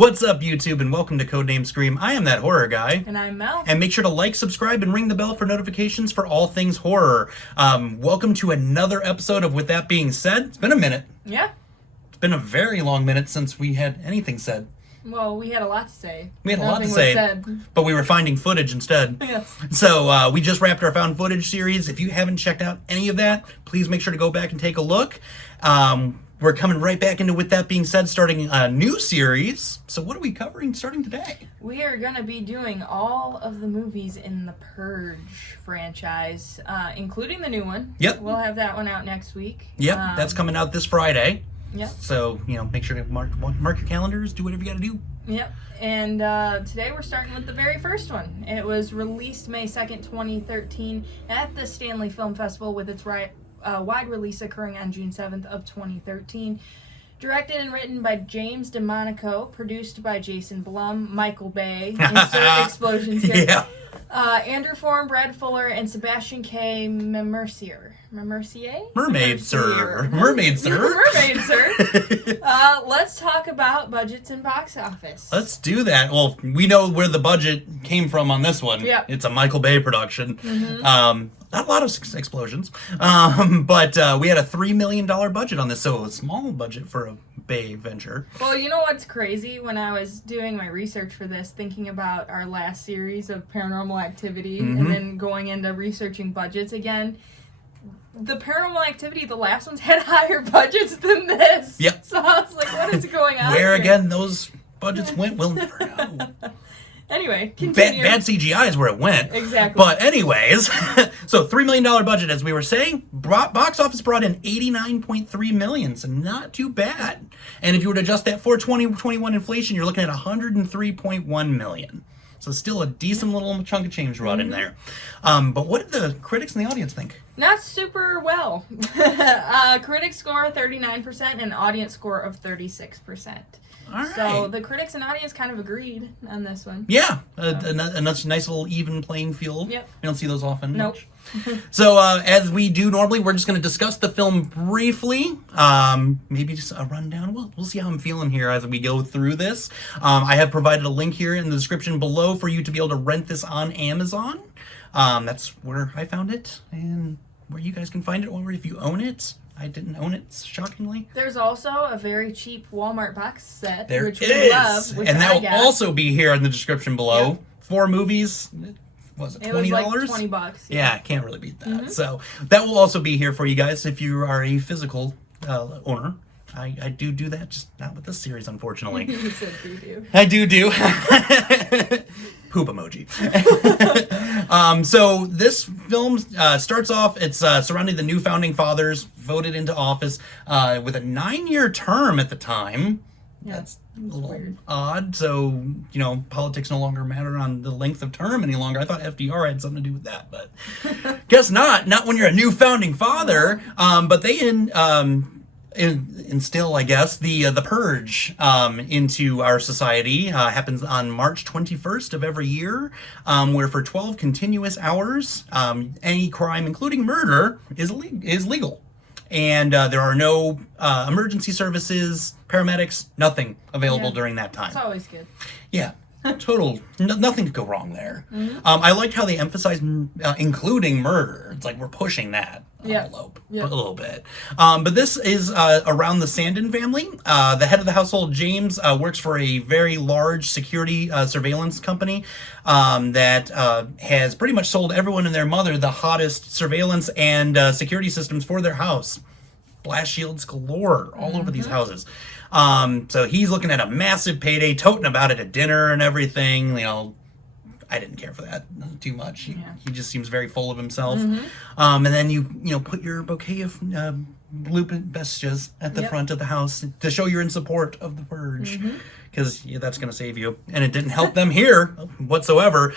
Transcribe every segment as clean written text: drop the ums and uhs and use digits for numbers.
What's up, YouTube, and welcome to Codename Scream. I am that horror guy. And I'm Mel. And make sure to like, subscribe, and ring the bell for notifications for all things horror. Welcome to another episode of With That Being Said. It's been a minute. Yeah. It's been a very long minute since we had anything said. Well, we had a lot to say. We had a lot to say, but we were finding footage instead. Yes. So we just wrapped our found footage series. If you haven't checked out any of that, please make sure to go back and take a look. We're coming right back into With That Being Said, starting a new series. So what are we covering starting today? We are going to be doing all of the movies in the Purge franchise, including the new one. Yep. We'll have that one out next week. Yep, that's coming out this Friday. Yep. So, make sure to mark your calendars, do whatever you got to do. Yep. And today we're starting with the very first one. It was released May 2nd, 2013 at the Stanley Film Festival with its wide release occurring on June 7th of 2013. Directed and written by James DeMonico, produced by Jason Blum, Michael Bay, insert explosions here. Yeah. Andrew Form, Brad Fuller, and Sebastian K. Mercier. Mermaid, sir. Mermaid, sir. Let's talk about budgets and box office. Let's do that. Well, we know where the budget came from on this one. Yep. It's a Michael Bay production. Mm-hmm. Not a lot of explosions, but we had a $3 million budget on this, so a small budget for a Bay venture. Well, you know what's crazy? When I was doing my research for this, thinking about our last series of Paranormal Activity, and then going into researching budgets again, the Paranormal Activity, the last ones, had higher budgets than this. Yep. So I was like, what is going on Where, here? again, those budgets went, we'll never know. Anyway, continue. Bad CGI is where it went. Exactly. But anyways, so $3 million budget, as we were saying, box office brought in $89.3 million, so not too bad. And if you were to adjust that for 2021 inflation, you're looking at $103.1 million. So still a decent little chunk of change brought in there. But what did the critics and the audience think? Not super well. Critic score 39% and audience score of 36%. All right. So the critics and audience kind of agreed on this one. Yeah, a nice little even playing field. Yep. We don't see those often. Nope. So as we do normally, we're just going to discuss the film briefly. Maybe just a rundown. We'll see how I'm feeling here as we go through this. I have provided a link here in the description below for you to be able to rent this on Amazon. That's where I found it and where you guys can find it, or if you own it. I didn't own it, shockingly. There's also a very cheap Walmart box set, which we love, which and that will got. also be here in the description below. Yep. 4 movies. Was it $20? It was like $20. Yeah, can't really beat that. So that will also be here for you guys if you are a physical owner. I do that, just not with this series, unfortunately. You said you do. I do. Poop emoji. So this film starts off, it's surrounding the new founding fathers voted into office with a 9-year term at the time. Yeah, that's a little weird. odd. So, politics no longer matter on the length of term any longer. I thought FDR had something to do with that, but guess not. Not when you're a new founding father. But they instill, I guess, the Purge into our society. Happens on March 21st of every year, where for 12 continuous hours, any crime, including murder, is legal. And there are no emergency services, paramedics, nothing available during that time. It's always good. Yeah. Nothing could go wrong there. I liked how they emphasized including murder. It's like we're pushing that envelope a little bit. But this is around the Sandin family. The head of the household, James, works for a very large security surveillance company that has pretty much sold everyone and their mother the hottest surveillance and security systems for their house. Blast shields galore all over these houses. So he's looking at a massive payday, toting about it at dinner and everything. I didn't care for that too much. He just seems very full of himself. And then you put your bouquet of lupin bestias at the front of the house to show you're in support of the Purge. Because that's going to save you. And it didn't help them here whatsoever.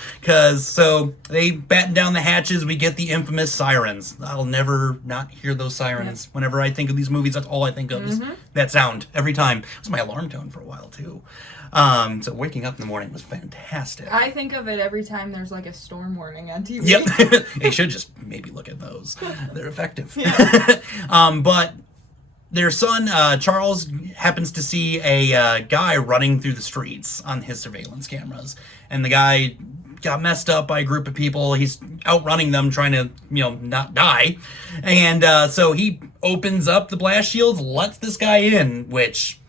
So they batten down the hatches. We get the infamous sirens. I'll never not hear those sirens. Whenever I think of these movies, that's all I think of is that sound every time. It was my alarm tone for a while, too. So waking up in the morning was fantastic. I think of it every time there's like a storm warning on TV. Yep. They should just maybe look at those. They're effective. But their son, Charles, happens to see a guy running through the streets on his surveillance cameras. And the guy got messed up by a group of people. He's outrunning them, trying to, not die. And so he opens up the blast shields, lets this guy in, which,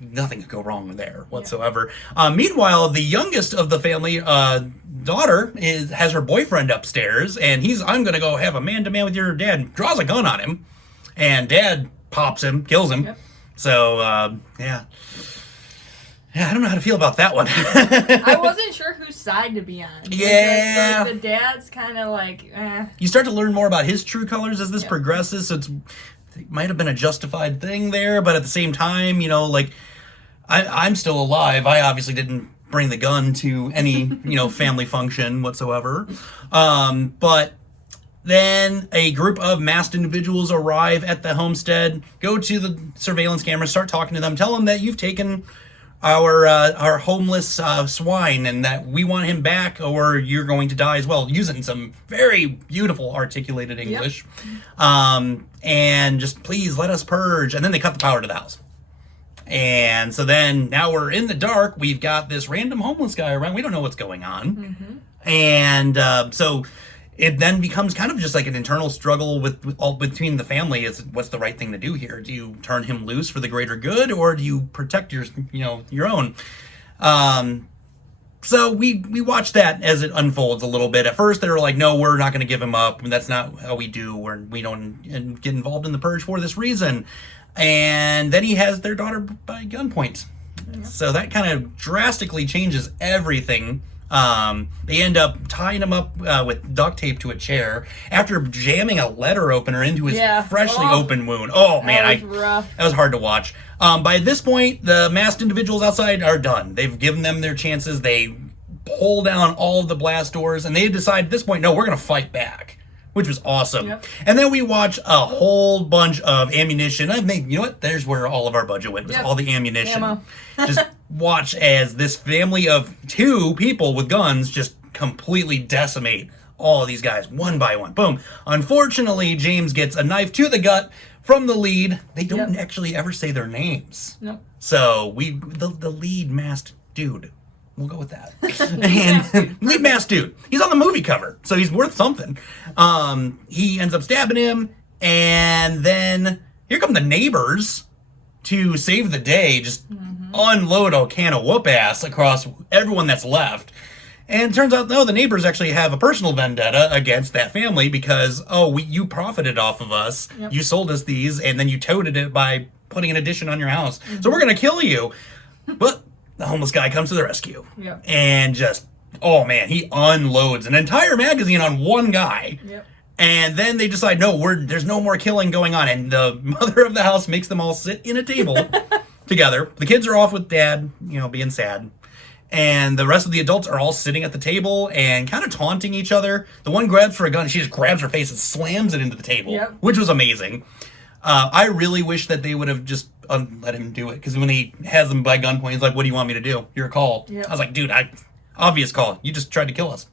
nothing could go wrong there whatsoever. Yeah. Meanwhile, the youngest of the family, daughter, has her boyfriend upstairs, and I'm going to go have a man-to-man with your dad, draws a gun on him. And dad pops him, kills him. Yep. So, yeah, I don't know how to feel about that one. I wasn't sure whose side to be on. Yeah. The dad's kind of like, eh. You start to learn more about his true colors as this progresses, so it might have been a justified thing there, but at the same time, I'm still alive. I obviously didn't bring the gun to any, family function whatsoever. But then a group of masked individuals arrive at the homestead, go to the surveillance cameras, start talking to them, tell them that you've taken our homeless swine and that we want him back or you're going to die as well, using some very beautiful articulated English. Yep. And just please let us purge. And then they cut the power to the house. And so then now we're in the dark. We've got this random homeless guy around. We don't know what's going on. Mm-hmm. And so it then becomes kind of just like an internal struggle between the family. Is what's the right thing to do here? Do you turn him loose for the greater good, or do you protect your own? So we watch that as it unfolds a little bit. At first, they were like, "No, we're not going to give him up. That's not how we do. We don't get involved in the purge for this reason." And then he has their daughter by gunpoint. Yeah. So that kind of drastically changes everything. They end up tying him up with duct tape to a chair after jamming a letter opener into his freshly open wound. Oh man, that was hard to watch. By this point, the masked individuals outside are done. They've given them their chances. They pull down all of the blast doors, and they decide at this point, no, we're going to fight back, which was awesome. Yep. And then we watch a whole bunch of ammunition. I mean, you know what? There's where all of our budget went, was all the ammunition. Just watch as this family of 2 people with guns just completely decimate all of these guys one by one. Boom. Unfortunately, James gets a knife to the gut from the lead. They don't actually ever say their names. Nope. So the lead masked dude. We'll go with that. And lead masked dude. He's on the movie cover, so he's worth something. He ends up stabbing him, and then here come the neighbors to save the day, just unload a can of whoop ass across everyone that's left. And it turns out, no, the neighbors actually have a personal vendetta against that family because, you profited off of us. Yep. You sold us these, and then you toted it by putting an addition on your house. Mm-hmm. So we're going to kill you. But the homeless guy comes to the rescue. Yep. And just, he unloads an entire magazine on one guy. Yep. And then they decide, no, there's no more killing going on. And the mother of the house makes them all sit in a table together. The kids are off with dad, being sad. And the rest of the adults are all sitting at the table and kind of taunting each other. The one grabs for a gun. She just grabs her face and slams it into the table, which was amazing. I really wish that they would have just let him do it. Because when he has them by gunpoint, he's like, what do you want me to do? Your call. Yep. I was like, dude, obvious call. You just tried to kill us.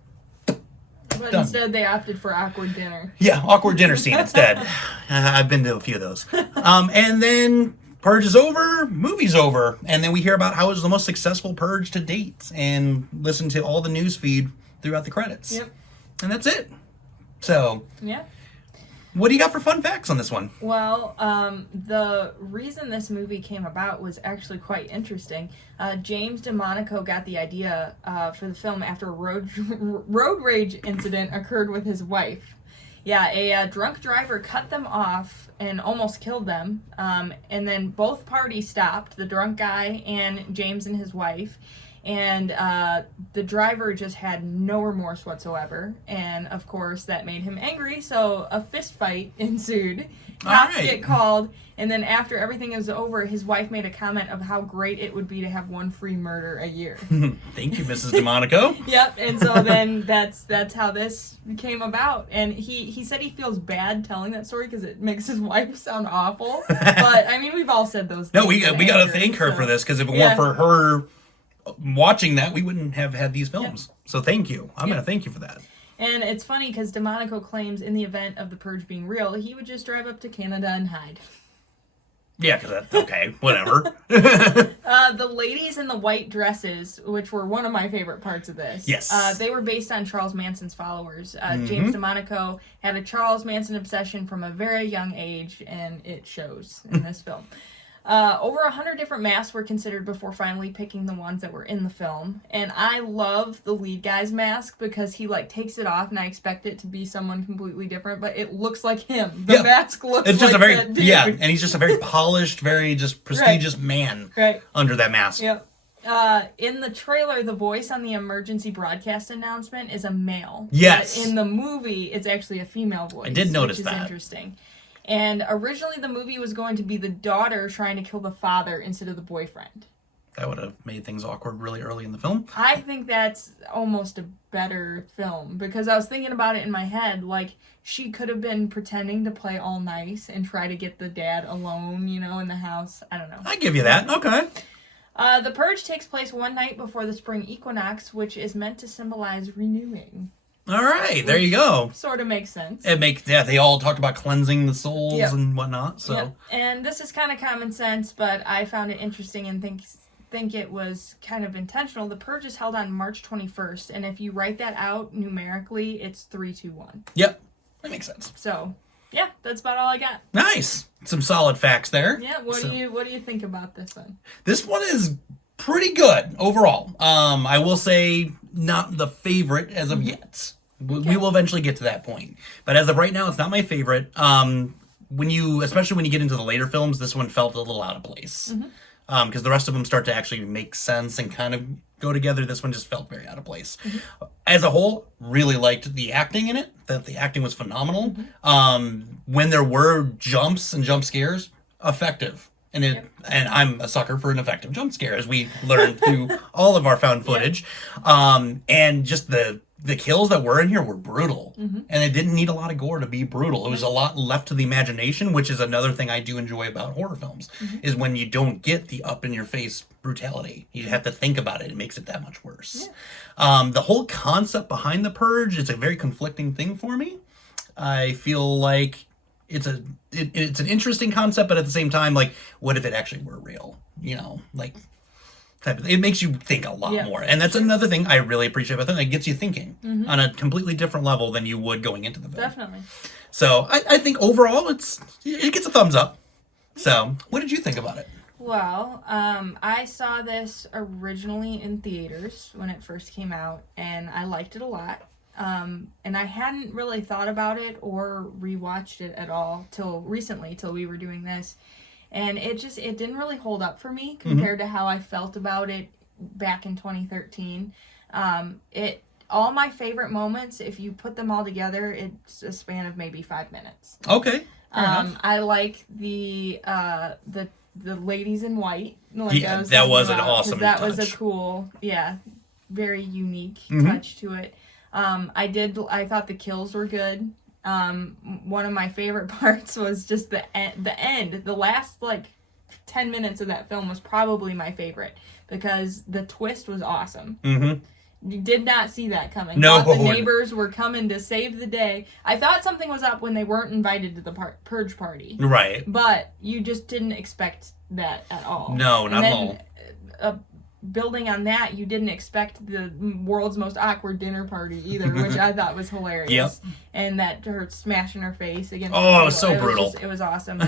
But instead, they opted for awkward dinner. Yeah, awkward dinner scene instead. I've been to a few of those. And then Purge is over, movie's over, and then we hear about how it was the most successful Purge to date, and listen to all the news feed throughout the credits. Yep. And that's it. So, what do you got for fun facts on this one? Well, the reason this movie came about was actually quite interesting. James DeMonaco got the idea for the film after a road rage incident occurred with his wife. Yeah, a drunk driver cut them off and almost killed them. And then both parties stopped, the drunk guy and James and his wife. And the driver just had no remorse whatsoever. And, of course, that made him angry, so a fist fight ensued. Cops get called, and then after everything is over, his wife made a comment of how great it would be to have one free murder a year. Thank you, Mrs. DeMonaco. Yep, and so then that's how this came about. And he said he feels bad telling that story because it makes his wife sound awful. But, I mean, we've all said those things. No, we got to thank her for this, because if it weren't for her watching that, we wouldn't have had these films. Yep. So thank you. I'm going to thank you for that. And it's funny because DeMonaco claims in the event of the Purge being real, he would just drive up to Canada and hide. Yeah, because okay, whatever. The ladies in the white dresses, which were one of my favorite parts of this. Yes. They were based on Charles Manson's followers. James DeMonico had a Charles Manson obsession from a very young age, and it shows in this film. Over 100 different masks were considered before finally picking the ones that were in the film. And I love the lead guy's mask because he takes it off and I expect it to be someone completely different, but it looks like him. The mask looks it's just like a very that dude. and he's just a very polished, very just prestigious man under that mask. Yep. In the trailer, the voice on the emergency broadcast announcement is a male. Yes. But in the movie, it's actually a female voice. I did notice which that. Is interesting. And originally the movie was going to be the daughter trying to kill the father instead of the boyfriend. That would have made things awkward really early in the film. I think that's almost a better film because I was thinking about it in my head. She could have been pretending to play all nice and try to get the dad alone, in the house. I don't know. I give you that. Okay. The Purge takes place one night before the spring equinox, which is meant to symbolize renewing. All right, there you go. Sort of makes sense. They all talked about cleansing the souls and whatnot. So, and this is kind of common sense, but I found it interesting and think it was kind of intentional. The Purge is held on March 21st, and if you write that out numerically, it's 3-2-1. Yep, that makes sense. So, yeah, that's about all I got. Nice, some solid facts there. Yeah, what do you think about this one? This one is pretty good overall. I will say not the favorite as of yet. We will eventually get to that point, but as of right now, it's not my favorite. Especially when you get into the later films, this one felt a little out of place because the rest of them start to actually make sense and kind of go together. This one just felt very out of place. As a whole, really liked the acting in it. That the acting was phenomenal. When there were jumps and jump scares, effective. And I'm a sucker for an effective jump scare, as we learned through all of our found footage. And just the kills that were in here were brutal. And it didn't need a lot of gore to be brutal. It was a lot left to the imagination, which is another thing I do enjoy about horror films, is when you don't get the up-in-your-face brutality. You have to think about it. It makes it that much worse. The whole concept behind The Purge is a very conflicting thing for me. I feel like it's an interesting concept, but at the same time, what if it actually were real? It makes you think a lot more. And that's another thing I really appreciate about it. It gets you thinking on a completely different level than you would going into the film. Definitely. So I think overall it gets a thumbs up. So what did you think about it? Well, I saw this originally in theaters when it first came out, and I liked it a lot. And I hadn't really thought about it or rewatched it at all till we were doing this. And it didn't really hold up for me compared to how I felt about it back in 2013. All my favorite moments, if you put them all together, it's a span of maybe 5 minutes. Okay. I like the ladies in white. That was an awesome touch. That was a cool, very unique touch to it. I thought the kills were good. One of my favorite parts was just the end. The last 10 minutes of that film was probably my favorite because the twist was awesome. You did not see that coming. No. The neighbors were coming to save the day. I thought something was up when they weren't invited to the Purge party. Right. But you just didn't expect that at all. No, not at all. Building on that, you didn't expect the world's most awkward dinner party either, which I thought was hilarious. Yep. And that her smashing her face against the table. It was so brutal. It was awesome.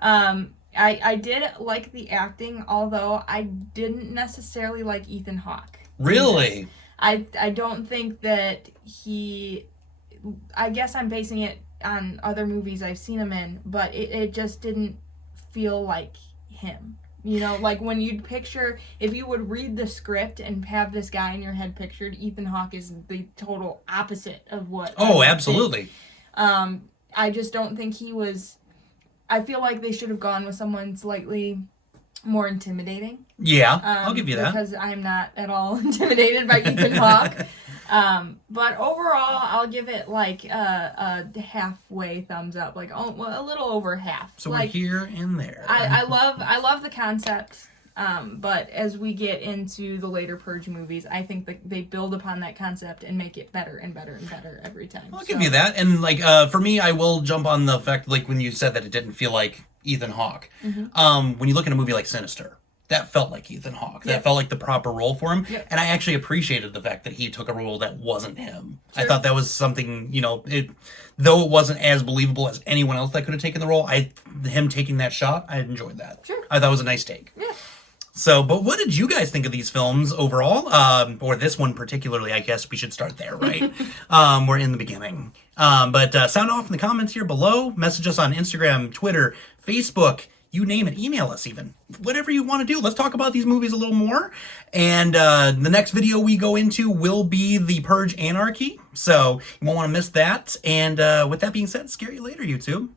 I did like the acting, although I didn't necessarily like Ethan Hawke. Really? I don't think that I guess I'm basing it on other movies I've seen him in, but it just didn't feel like him. When you'd picture, if you would read the script and have this guy in your head pictured, Ethan Hawke is the total opposite of what. Oh, absolutely. I just don't think he was. I feel like they should have gone with someone slightly more intimidating. Yeah, I'll give you that. Because I'm not at all intimidated by Ethan Hawke. But overall, I'll give it a halfway thumbs up, a little over half. So we're here and there. I love the concept, but as we get into the later Purge movies, I think that they build upon that concept and make it better and better and better every time. I'll give you that. And for me, I will jump on the fact when you said that it didn't feel like Ethan Hawke. When you look at a movie like Sinister, that felt like Ethan Hawke. That felt like the proper role for him. And I actually appreciated the fact that he took a role that wasn't him. I thought that was something, though it wasn't as believable as anyone else that could have taken the role, him taking that shot, I enjoyed that. I thought it was a nice take. So, but what did you guys think of these films overall? Or this one particularly, I guess we should start there, right? We're in the beginning. But sound off in the comments here below. Message us on Instagram, Twitter, Facebook, you name it. Email us even. Whatever you want to do. Let's talk about these movies a little more. And the next video we go into will be the Purge Anarchy. So you won't want to miss that. And with that being said, scare you later, YouTube.